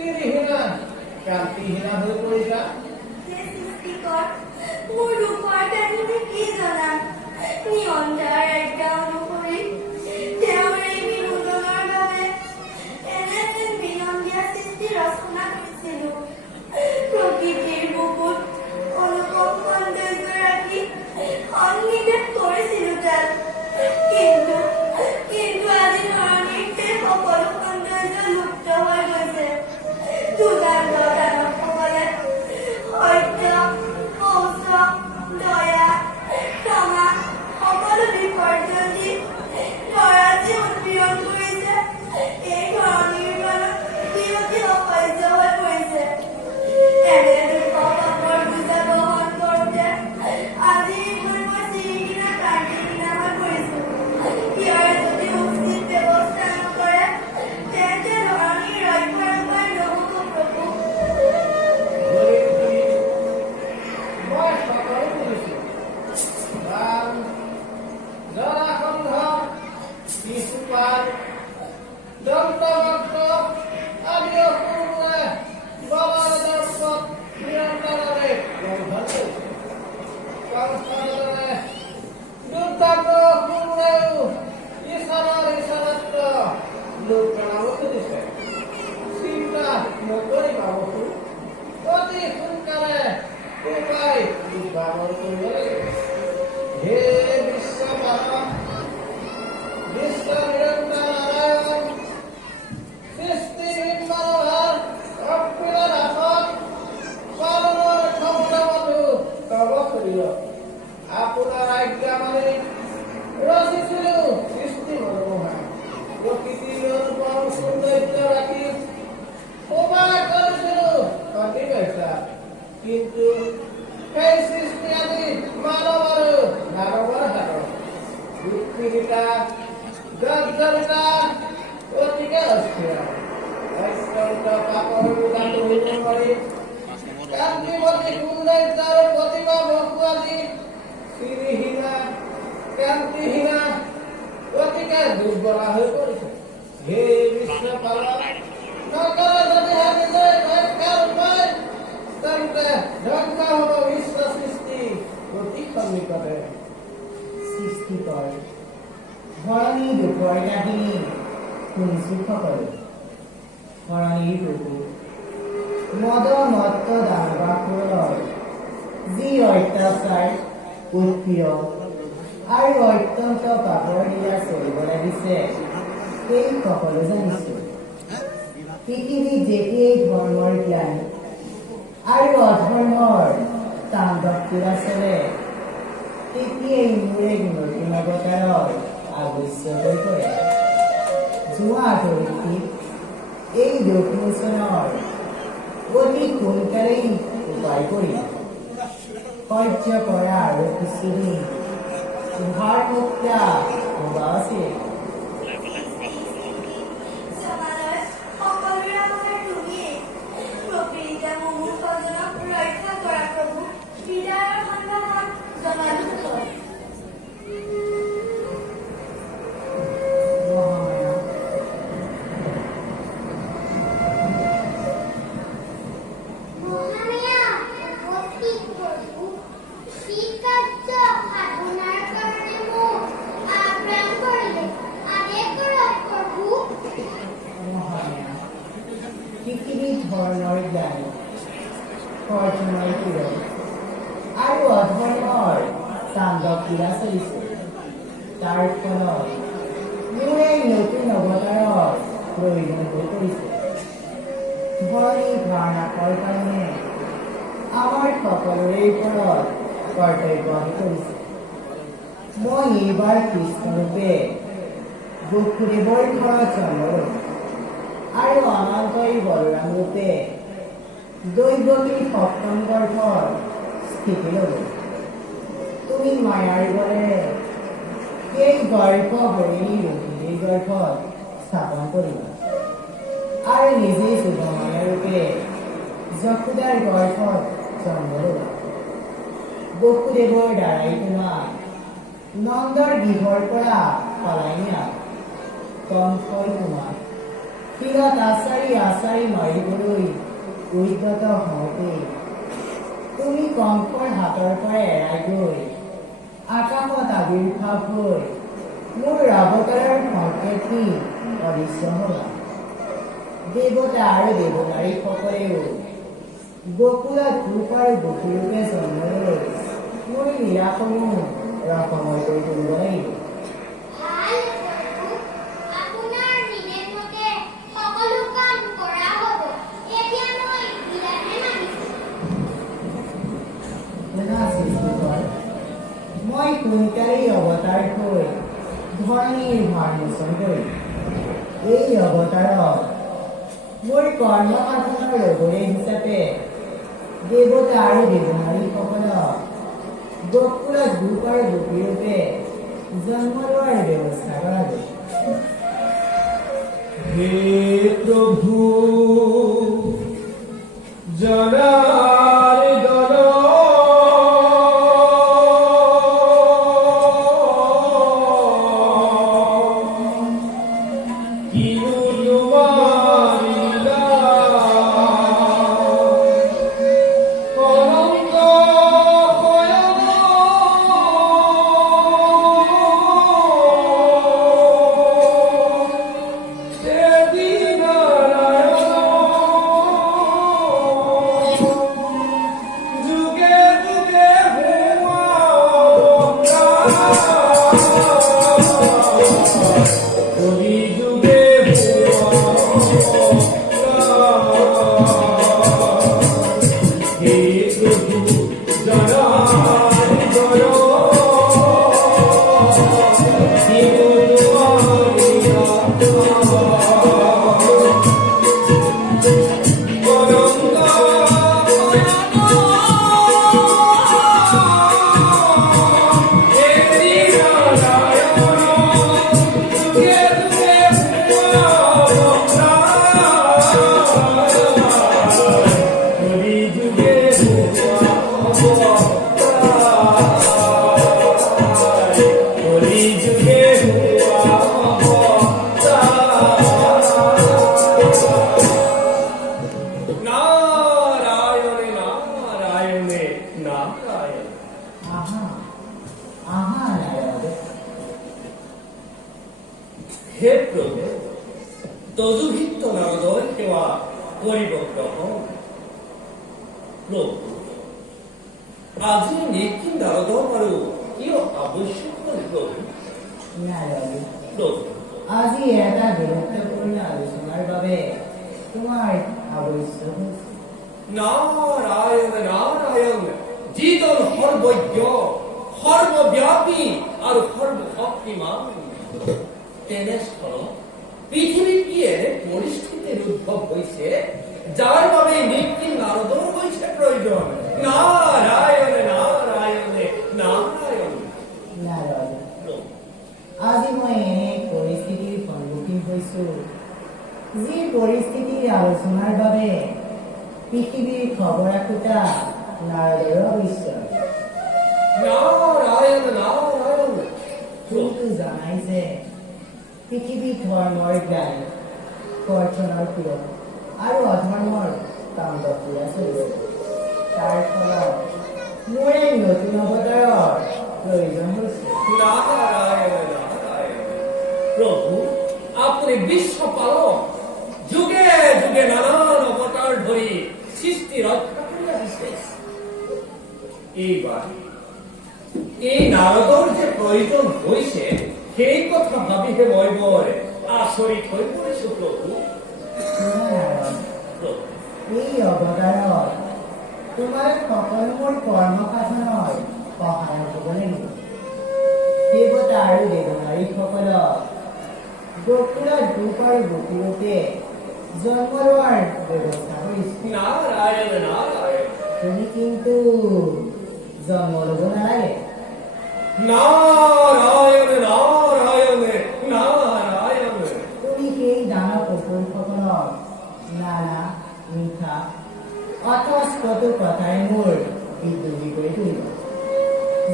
শ্ৰীহীনা কান্তিহীনা হৈ পৰিছা। মোৰ দুখৰ কাহিনী কি জানা? নিয়ন্তাৰ আজ্ঞা অনুসৰি তেওঁৰ এই বিনোদনৰ বাবে এনে এন বিনন্দীয়া সৃষ্টি ৰচনা কৰিছিলো। প্ৰকৃতিৰ বুকুত অনুপম সৌন্দৰ্য ৰাখি সন্নিৱেশ কৰিছিলো তাত। কিন্তু আজি ধৰণীৰ সেই সকলো সৌন্দৰ্য লুপ্ত হৈ গৈছে। দুৰ্দান্ত দানৱসকলে সত্য, কৌশল, দয়া, ক্ষমা সকলো বিসৰ্জন দি নৰাজী উৎপীড়ন কৰিছে। এই ধৰণীৰ মনত বিৰতি অসহ্য হৈ পৰিছে। এনে দুৰ্গমৰ বোজা বহন কৰোঁতে আজি মই শ্ৰীহীনা কান্তিহীনা হৈ পৰিছো। ইয়াৰ যদি উচিত ব্যৱস্থা নকৰে তেন্তে ধৰণীৰ ৰক্ষাৰক্ষা নহ'ব প্ৰভু। মই সকলো বুজিছো। ৰাম, জৰাসন্ধ, শিশুপাল, দন্তবক্ৰ আদি অসুৰে বলৰ দৰ্পত নিৰন্তৰে লংঘন কৰিছে। কংসদৰে দুৰ্দান্ত অসুৰেও ঈশানত লোক পেলাব খুজিছে। চিন্তা নকৰিবা বসু, অতি সোনকালে উপায় উদ্ভাৱন কৰিব লাগিব। হে বিশ্বপালক, বিশ্ব নিৰন্তৰ নাৰায়ণ, সৃষ্টিবিদ মানৱৰ অক্ষুণ্ণ নাশক, পালনৰ ক্ষমতাবতো তব শৰীৰ। আপোনাৰ আজ্ঞা মানি ৰচিছিলো সৃষ্টি মনোমোহা। প্ৰকৃতিৰ অনুপম সৌন্দৰ্য ৰাখি শোভা কৰিছিলো সন্নিৱেশা। কিন্তু সেই সৃষ্টি আজি মানৱ আৰু দানৱৰ হাতত। উৎপীড়িতা, জৰ্জৰিতা, অতিকে অস্থিৰ, অত্যন্ত পাপৰ বোজা তুলিব নোৱাৰি কান্তিমতী সৌন্দৰ্যৰ প্ৰতিভা বসু আজি শ্ৰীহীনা কান্তিহীনা অতিকে দুৰ্বলা হৈ পৰিছে। হে বিশ্বপালক, নকৰে যদি নিজে ৰক্ষাৰ উপায় তেন্তে ধ্বংস হ'ব বিশ্ব সৃষ্টি অতি সন্নিকটে। সৃষ্টিকৰ ধৰণী দুখৰ কাহিনী শুনিছো সকলো। ধৰণীৰ বুকুত মদ মত্ত দানৱাসুৰৰ যি অত্যাচাৰ, উৎপীড়ন আৰু অত্যন্ত পাপৰ লীলা চলিব লাগিছে সেই সকলো জানিছো। পৃথিৱীত যেতিয়াই ধৰ্মৰ জ্ঞান আৰু অধৰ্মৰ তাণ্ডৱ ক্ৰীড়া চলে তেতিয়াই মোৰ এক নতুন অৱতাৰৰ আৱশ্য হৈ পৰে। যোৱা ধৰিত্ৰীত এই দুখমোচনৰ অতি সোনকালেই উপায় কৰি সহ্য কৰা আৰু কিছুদিন ভাৰ মুক্তা হবা আছিল। সমাজৰ সকলোৰে আমাৰ তুমিয়েই। প্ৰকৃতিয়ে মুমূৰ্ষজনক ৰক্ষা কৰা প্ৰভু। বিদায়ৰ সন্ধানত জনালো থয়। মহামায়া মহামায়া উপস্থিত প্ৰভু, কি কাৰ্য সাধনাৰ কাৰণে মোক আহ্বান কৰিলে? আদেশ কৰক প্ৰভু। মহামায়া পৃথিৱীৰ ধৰ্মৰ জ্ঞান, অধৰ্মৰ পীড়ন আৰু অধৰ্মৰ তাণ্ডৱ ক্ৰীড়া চলিছে। তাৰ ফলত মোৰ এই নতুন অৱতাৰৰ প্ৰয়োজন হৈ পৰিছে। ধৰণী ভাৰনাশৰ কাৰণে আমাৰ সকলোৰে ওপৰত কৰ্তব্য আহি পৰিছে। মই এইবাৰ কৃষ্ণৰূপে বসুদেৱৰ ঘৰত জন্ম ল'ম আৰু অনন্তই বলৰাম ৰূপে দৈৱকীৰ সপ্তম গৰ্ভত স্থিতি ল'ব। তুমি মায়াৰ বলেৰে সেই গৰ্ভ হৰিণী ৰোহিণীৰ গৰ্ভত স্থাপন কৰিবা আৰু নিজেই শুভমায়া ৰূপে যশোদাৰ গৰ্ভত জন্ম ল'বা। বসুদেৱৰ দ্বাৰাই তোমাক নন্দৰ গৃহৰ পৰা পলাই নিয়া কংসই তোমাক শিৰত আচাৰি মাৰিবলৈ উদ্যত হওঁতে তুমি কংসৰ হাতৰ পৰা এৰাই গৈ আকাশত আবিৰ্ভাৱ হৈ মোৰ অৱতাৰৰ সংকেতী অদৃশ্য হলা। দেৱতা আৰু দেৱনাৰীসকলেও গোকুলত ৰূপ আৰু গোপীৰূপে জন্ম লৈ মোৰ লীলাসমূহ ৰসময় কৰি তুলিব লাগিব। ভাল প্ৰভু, আপোনাৰ নিৰ্দেশ মতে সকলো কাম কৰা হ'ব। এতিয়া মই বিদায়হে মাগিছোঁ। মই সোনকালেই অৱতাৰ হৈ ধৰণীৰ ভাৰ মোচন কৰিম। এই অৱতাৰত মোৰ কৰ্ম সাধনৰ লগৰী হিচাপে দেৱতা আৰু দেৱনাৰীসকলক গোকুলত ৰূপ আৰু গোপীৰূপে জন্ম লোৱাৰ ব্যৱস্থা কৰা গৈছে। হে প্ৰভু জনাৰ্দন, কিনো তোমাৰ লীলা, অনন্ত শয়ন, দেৱী নাৰায়ণ, যুগে যুগে হোৱা অৱতাৰ, কলি যুগে হোৱা অৱতাৰ। হে প্ৰভু জনাৰ্দন, কিনো তোমাৰ লীলা, অনন্ত শয়ন, দেৱী নাৰায়ণ, যুগে যুগে হোৱা অৱতাৰ, কলি যুগে হোৱা অৱতাৰ, কলি যুগে হোৱা অৱতাৰ। নাৰায়ণে নাৰায়ণে নাৰায়ণ। আহা নাৰায়ণ। হে প্ৰভু, তজুভিত্ত নাৰদৰ সেৱা কৰিব গ্ৰহণ। প্ৰভু, আজি নিখিল নাৰদৰ আৰু কিয় আৱশ্যক হ'ল প্ৰভু? নাৰায়ণ, প্ৰভু, আজি এটা গুৰুত্বপূৰ্ণ আলোচনাৰ বাবে তোমাৰ আৱশ্যক হৈছে। নাৰায়ণ নাৰায়ণ, যিজন সৰ্বজ্ঞ, সৰ্বব্যাপী আৰু সৰ্বশক্তিমান, তেনেস্থলত পৃথিৱীত কি এনে পৰিস্থিতিৰ উদ্ভৱ হৈছে যাৰ বাবে নিখিল নাৰদৰ হৈছে প্ৰয়োজন? নাৰায়ণ নাৰায়ণে নাৰায়ণ। নাৰায়ণ, আজি মই এনে পৰিস্থিতিৰ সন্মুখীন হৈছো যি পৰিস্থিতিৰ আলোচনাৰ বাবে পৃথিৱীৰ খবৰ একোটা নাৰদৰ আৱশ্যক। নাৰায়ণ নাৰায়ণ। কিন্তু জানাই যে পৃথিৱীত ধৰ্মৰ জ্ঞান, কৰ্তনৰ পীড়ন আৰু অধৰ্মৰ তাণ্ডৱ ক্ৰীড়া চলিছে। তাৰ ফলত মোৰে নতুন অৱতাৰৰ প্ৰয়োজন হৈছে। নাৰায়ণ নাৰায়ণ। প্ৰভু, আপুনি বিশ্বপালক, যুগে যুগে নানান অৱতাৰ ধৰি সৃষ্টি ৰক্ষা কৰি আহিছে। এইবাৰ এই নাৰদৰ যে প্ৰয়োজন হৈছে সেই কথা ভাবিহে মই বৰ আচৰিত হৈ পৰিছো প্ৰভু। নাৰায়ণ, প্ৰভু, এই অৱতাৰত তোমাৰ সকলোবোৰ কৰ্ম সাধনৰ সহায় হ'ব লাগিব। দেৱতা আৰু দেৱনাৰীসকলক গোকুলত ৰূপ আৰু গোপীৰূপে জন্ম লোৱাৰ ব্যৱস্থা কৰিছে। নাৰায়ণ নাৰায়ণ। তুমি কিন্তু জন্ম ল'ব নালাগে। নাৰায়ণ নাৰায়ণ নাৰায়ণ। তুমি সেই দানৱ অসুৰসকলক নানা মিঠা অথচ কটু কথাই মোৰ বিদ্ৰোহী কৰি তুলিব,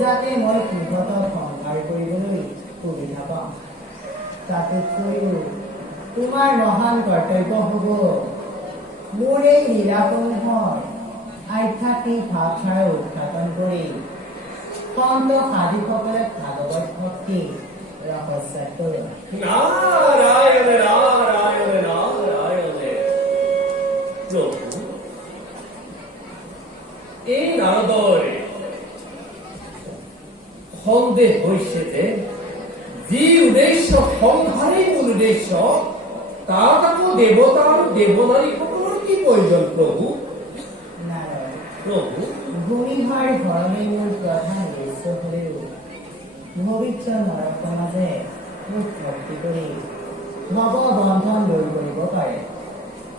যাতে মই সিহঁতক সংহাৰ কৰিবলৈ সুবিধা পাওঁ। তাতোতকৈও তোমাৰ মহান কৰ্তব্য হ'ব মোৰ এই লীলাসমূহৰ আধ্যাত্মিক ভাৱধাৰা উত্থাপন কৰি সন্ত সাধুসকলে ভাগৱত ভক্তি ৰহস্যাত কৰোৱা। নাৰায়ণ নাৰায়ণ নাৰায়ণ। প্ৰভু, এই নাৰদৰ সন্দেহ হয়েছে যে উদ্দেশ্য সংহাৰেই মূল উদ্দেশ্য, তাত আকৌ দেৱতা আৰু দেৱনাৰীসকলৰ কি প্ৰয়োজন প্ৰভু? নাৰায়ণ, প্ৰভু, ভূমিহাৰ ধৰণে মোৰ প্ৰধান উদ্দেশ্য হ'লেও ভৱিষ্যত নৰক সমাজে মোক ভক্তি কৰি ভৱ বন্ধন দূৰ কৰিব পাৰে।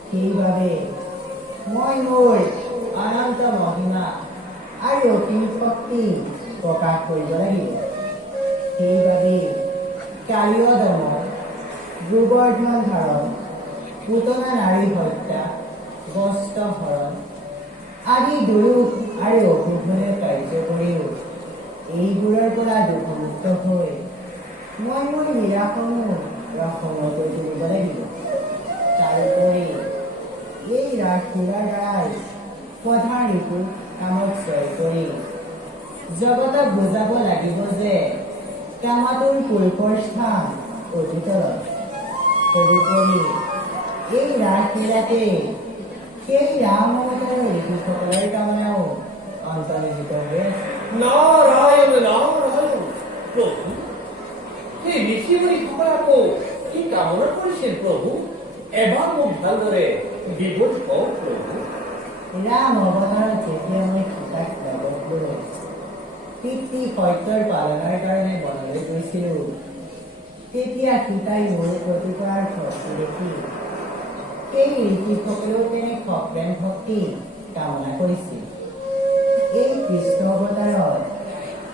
সেইবাবে মই মোৰ অনন্ত মহিমা আৰু অসীম শক্তি প্ৰকাশ কৰিব লাগিব। সেইবাবে কালীয় দমন, গোবৰ্ধন ধাৰণ, পুতনা নাৰী হত্যা, বস্ত্ৰ হৰণ আদি দুৰূপ আৰু অশুভনীয় কাৰ্য কৰিও এইবোৰৰ পৰা দুখমুক্ত হৈ মই মোৰ লীলাসমূহ ৰসময় কৰি তুলিব লাগিব। তাৰোপৰি এই ৰাসলীলাৰ দ্বাৰাই প্ৰধান ঋতু কামত জয় কৰি জগতক বুজাব লাগিব যে কামাতুৰ পুৰুষৰ স্থান অধিতৰত। তদুপৰি এই ৰাসলীলাতে সেই ৰাম অৱতাৰৰ ঋতুসকলৰ কামনাও অন্তৰ্নিহিত হৈ আছে। নাৰায়ণ নাৰায়ণ। প্ৰভু, এই ঋষিমণিসকলে আকৌ কি কামনা কৰিছিল প্ৰভু? এবাৰ মোক ভালদৰে বিৱৰি কওক প্ৰভু। ৰাম অৱতাৰত যেতিয়া মই সীতাক লগত লৈ পিতৃ সত্যৰ পালনৰ কাৰণে বনলৈ গৈছিলো, তেতিয়া সীতাই মোৰ প্ৰতি কৰাৰ ভক্তি দেখি সেই ঋষিসকলেও তেনে প্ৰেম ভক্তি কামনা কৰিছিল। এই কৃষ্ণ অৱতাৰত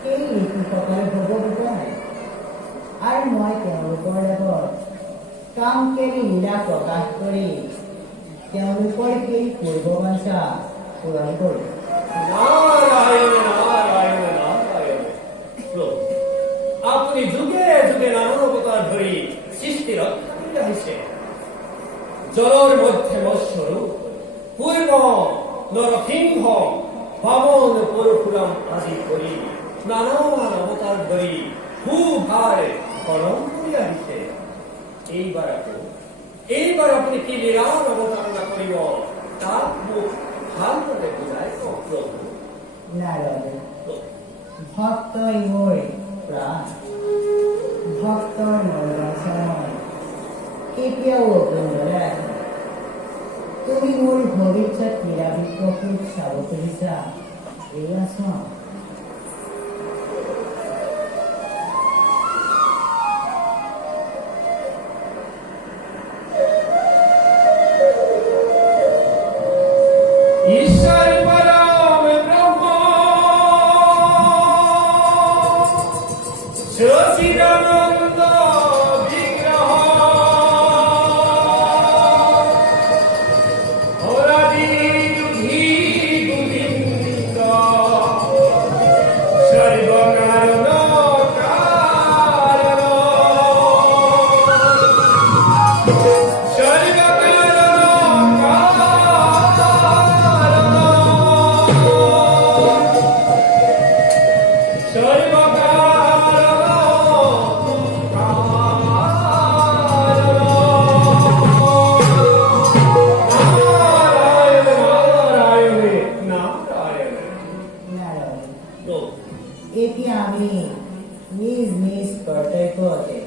সেই ঋষিসকলে ভগৱত নাই আৰু মই তেওঁলোকৰ লগত কামকেলি লীলা প্ৰকাশ কৰি তেওঁলোকৰ সেই পূৰ্ববাঞ্ছা পূৰণ কৰোঁ। নাৰায়ণ নাৰায়ণ নাৰায়ণ। প্ৰভু, আপুনি যুগে যুগে নানা অৱতাৰ ধৰি সৃষ্টি ৰক্ষা কৰি আহিছে। জলৰ মধ্যে মৎস্যৰূপ, পূৰ্ব নৰসিংহ, বামন, পৰশুৰাম আদি কৰি নানান অৱতাৰ ধৰি সুভাৰ হৰণ কৰি আহিছে। এইবাৰ আপুনি কি লীলাৰ অৱতাৰণা কৰিব, তাক মোক ভালদৰে বুজাই কওক প্ৰভু। নাৰদ, ভক্তই মোৰ প্ৰাণ, ভক্তৰ মনোবাঞ্ছাই কেতিয়াও অপূৰ্ণ ৰাখে। তুমি মোৰ ভৱিষ্যত লীলা বিকশিত চাব খুজিছা, এয়া চোৱা। ঈশ্বৰ পৰম ব্ৰহ্ম সচিদানন্দ বিগ্ৰহ অৰাদি যুধি গোবিন্দ সৰ্বকাৰণ কাৰণ নাৰদ, এতিয়া আমি নিজ নিজ কৰ্তব্যতে